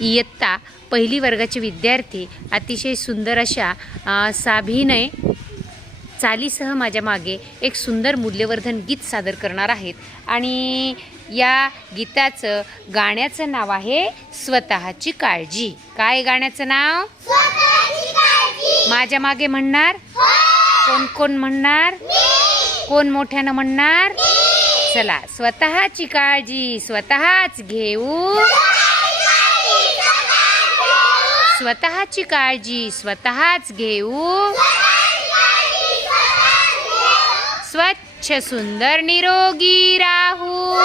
इयत्ता पहिली वर्गाचे विद्यार्थी अतिशय सुंदर अशा साभिनय चालीसह माझ्या मागे एक सुंदर मूल्यवर्धन गीत सादर करणार आहेत. आणि या गीताचं गाण्याचं नाव आहे स्वतःची काळजी. काय गाण्याचं नाव? माझ्या मागे म्हणणार? कोण कोण म्हणणार? कोण मोठ्यानं म्हणणार? चला स्वतःची काळजी स्वतःच घेऊ स्वतःची काळजी स्वतःच घेऊ. स्वच्छ सुंदर निरोगी राहू.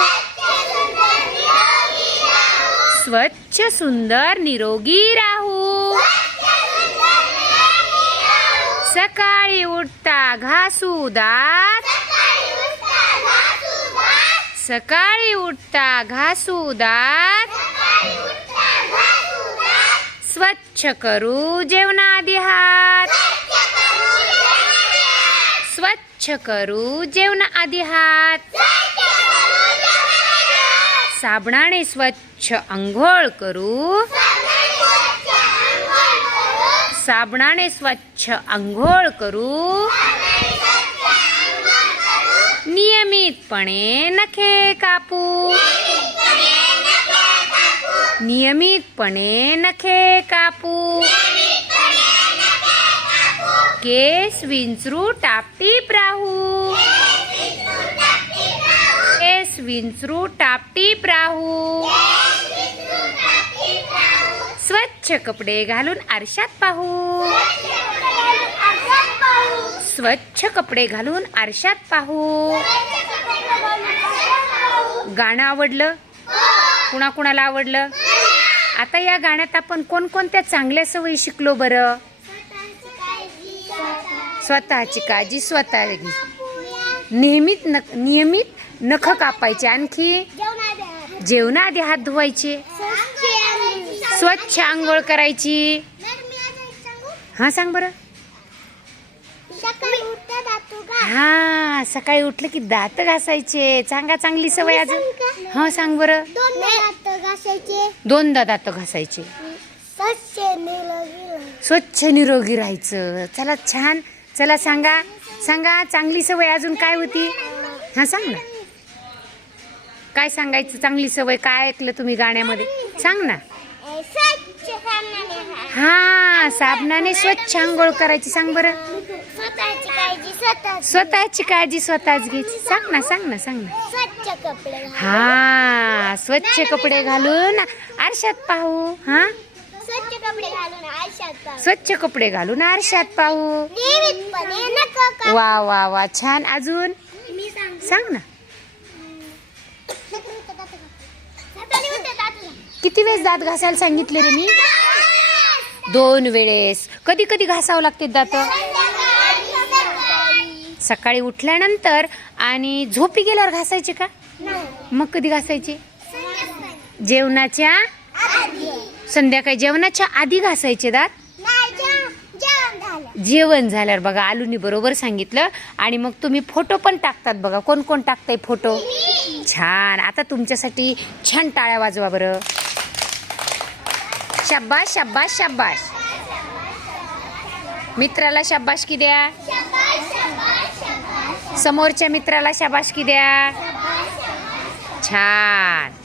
स्वच्छ सुंदर निरोगी राहू. सकाळी उठता घासू दात. सकाळी उठता घासू दात. स्वच्छ करू जेवणाआधी हात. स्वच्छ करू जेवणाआधी हात. साबणाने स्वच्छ अंघोळ करू. साबणाने स्वच्छ अंघोळ करू. नियमितपणे नखे कापू. नियमितपणे नखे कापू. केस विंचरू टापटीप राहू केस विंचरू टापटीप राहू स्वच्छ कपडे घालून आरशात पाहू. स्वच्छ कपडे घालून आरशात पाहू. गाणं आवडलं? कुणाकुणाला आवडलं? आता या गाण्यात आपण कोणकोणत्या चांगल्या सवयी शिकलो बरं? स्वतःची काळजी स्वतः नियमित न नियमित नख कापायचे. आणखी? जेवणाआधी हात धुवायचे. स्वच्छ आंघोळ करायची. हा सांग बरं. हा सकाळी उठलं की दात घासायचे. चांगा चांगली सवय अजून. हा सांग बरं. दोन दात घासायचे. दोनदा दात घासायचे. स्वच्छ निरोगी स्वच्छ निरोगी राहायचं. चला छान. चला सांगा. सांगा चांगली सवय अजून काय होती? हा सांग ना. काय सांगायचं? चांगली सवय काय ऐकलं तुम्ही गाण्यामध्ये? सांग ना. हा साबणाने स्वच्छ आंघोळ करायची. सांग बरं. स्वतःची. काळजी स्वतःच घ्यायची. सांग ना सांग ना सांग ना. स्वच्छ कपडे. हा स्वच्छ कपडे घालून आरशात पाहू हा? स्वच्छ कपडे घालून आयुष्यात पाहू. स्वच्छ कपडे घालून आरशात पाहू. नियमितपणे नका का वा वा वा छान. अजून? मी सांगते. सांग ना. उठता. किती वेळेस दात घासायला सांगितले रे मी? दोन वेळेस. कधी कधी घासावं लागते दात? सकाळी. उठल्यानंतर आणि झोपी गेल्यावर घासायचे का नाही. मग कधी घासायचे. जेवणाच्या आधी. संध्याकाळी जेवणाच्या आधी घासायचे दात नाही, जेवण- जेवण झालं. जेवण झाल्यावर बघा आलूनी बरोबर सांगितलं आणि मग तुम्ही फोटो पण टाकतात बघा कोण कोण टाकताय फोटो छान आता तुमच्यासाठी छान टाळ्या वाजवा बरं शाबाश शाबाश शाबाश मित्राला शाबाशकी द्या. समोरच्या मित्राला शाबाशकी द्या. छान.